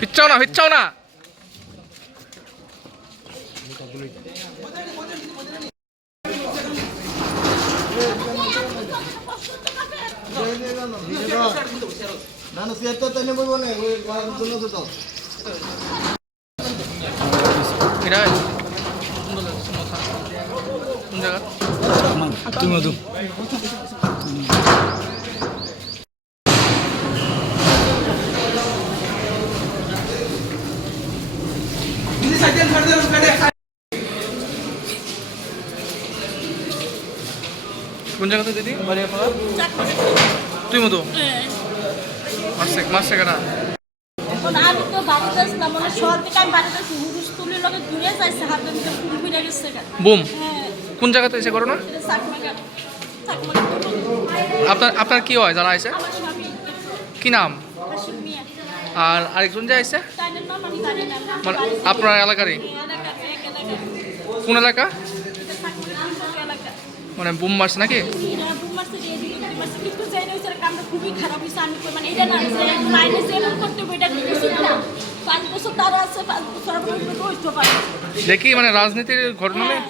ফিচ্ছাও না কোন জায়গা কোন জায়গাতে দিদি বাড়ি আপনার তুই মতো মাসে কাটা আমি তো বাড়িতে আসলাম মানে শহর থেকে আমি বাড়িতে আসি হুরুস তুলির লগে দূরে যাইছে হাতে ভিতরে ফুল ফিরে গেছে বুম হ্যাঁ কোন জায়গাতে এসে করো না আপনার কি হয় যারা আছে আমার স্বামী কি নাম হাসিম মিয়া আর আরেকজন যে আছে তাই নাম আমি জানি না মানে আপনার এলাকারই কোন এলাকা মানে বুম মারছে নাকি খুবই খারাপ হয়েছে আমি মানে এটা না লাইনে যেমন করতে হবে এটা উচিত না 5 বছর তারা আছে 5 বছর দেখি মানে রাজনীতির ঘটনা নেই